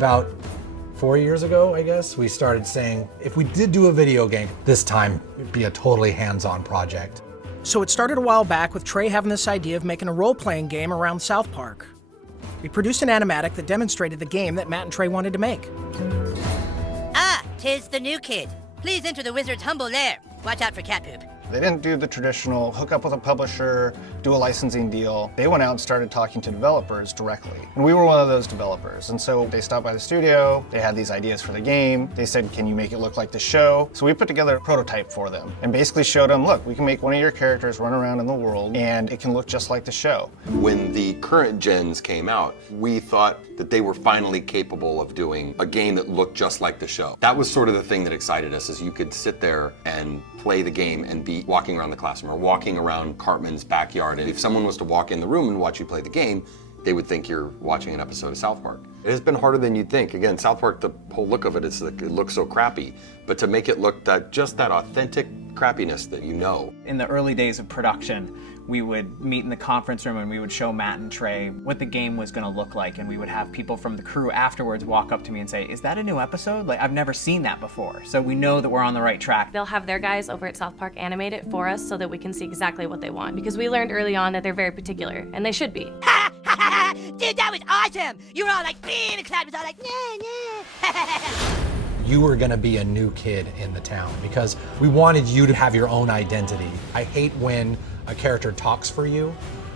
About 4 years ago, I guess, we started saying, if we did do a video game, this time it'd be a totally hands-on project. So it started a while back with Trey having this idea of making a role-playing game around South Park. We produced an animatic that demonstrated the game that Matt and Trey wanted to make. Ah, 'tis the new kid. Please enter the wizard's humble lair. Watch out for cat poop. They didn't do the traditional hook up with a publisher, do a licensing deal. They went out and started talking to developers directly. And we were one of those developers. And so they stopped by the studio, they had these ideas for the game. They said, can you make it look like the show? So we put together a prototype for them and basically showed them, look, we can make one of your characters run around in the world and it can look just like the show. When the current gens came out, we thought that they were finally capable of doing a game that looked just like the show. That was sort of the thing that excited us, is you could sit there and play the game and be walking around the classroom or walking around Cartman's backyard. And if someone was to walk in the room and watch you play the game, they would think you're watching an episode of South Park. It has been harder than you'd think. Again, South Park, the whole look of it is like, it looks so crappy, but to make it look just that authentic crappiness that you know. In the early days of production, we would meet in the conference room and we would show Matt and Trey what the game was going to look like, and we would have people from the crew afterwards walk up to me and say, is that a new episode? Like, I've never seen that before. So we know that we're on the right track. They'll have their guys over at South Park animate it for us so that we can see exactly what they want, because we learned early on that they're very particular, and they should be. Dude, that was awesome! You were all like, being the crowd was all like, nah. You were gonna be a new kid in the town because we wanted you to have your own identity. I hate when a character talks for you,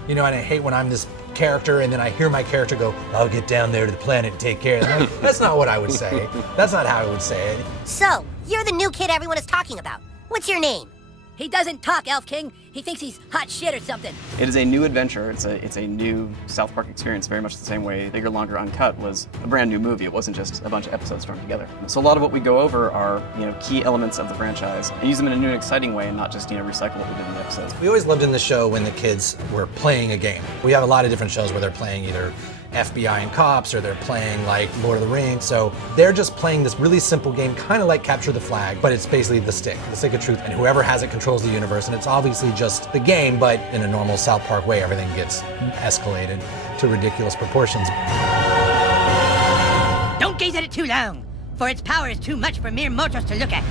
you know, and I hate when I'm this character and then I hear my character go, I'll get down there to the planet and take care of them. Like, that's not what I would say. That's not how I would say it. So, you're the new kid everyone is talking about. What's your name? He doesn't talk, Elf King. He thinks he's hot shit or something. It is a new adventure. It's a new South Park experience, very much the same way Bigger, Longer, Uncut was a brand new movie. It wasn't just a bunch of episodes thrown together. So a lot of what we go over are, key elements of the franchise and use them in a new and exciting way, and not just, recycle what we did in the episodes. We always loved in the show when the kids were playing a game. We have a lot of different shows where they're playing either FBI and cops, or they're playing like Lord of the Rings. So they're just playing this really simple game, kind of like Capture the Flag, but it's basically the stick of truth, and whoever has it controls the universe, and it's obviously just the game, but in a normal South Park way, everything gets escalated to ridiculous proportions. Don't gaze at it too long, for its power is too much for mere mortals to look at.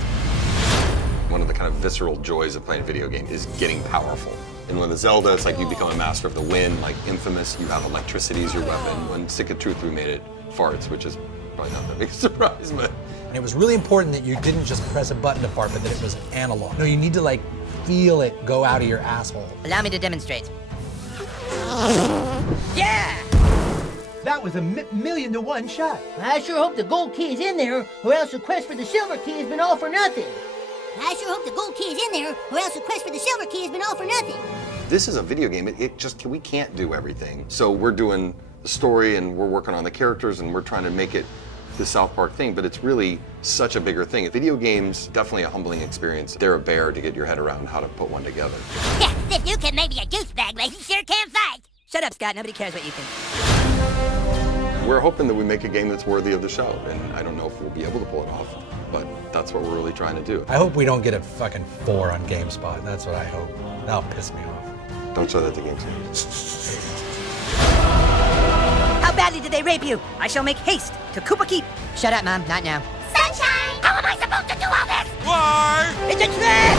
One of the kind of visceral joys of playing a video game is getting powerful. And when the Zelda, it's like you become a master of the wind, like Infamous, you have electricity as your weapon. When Stick of Truth, we made it farts, which is probably not that big a surprise, but. And it was really important that you didn't just press a button to fart, but that it was analog. No, you need to feel it go out of your asshole. Allow me to demonstrate. Yeah! That was a million to one shot. I sure hope the gold key is in there, or else the quest for the silver key has been all for nothing. I sure hope the gold key is in there, or else the quest for the silver key has been all for nothing. This is a video game. We can't do everything. So we're doing the story and we're working on the characters and we're trying to make it the South Park thing, but it's really such a bigger thing. Video games, definitely a humbling experience. They're a bear to get your head around how to put one together. Yeah, if you can maybe a douchebag, but he sure can fight. Shut up, Scott. Nobody cares what you think. We're hoping that we make a game that's worthy of the show, and I don't know if we'll be able to pull it off, but that's what we're really trying to do. I hope we don't get a fucking 4 on GameSpot. That's what I hope. That'll piss me off. Don't show that to GameSpot. How badly did they rape you? I shall make haste to Koopa Keep. Shut up, Mom. Not now. Sunshine! How am I supposed to do all this? Why? It's a trick!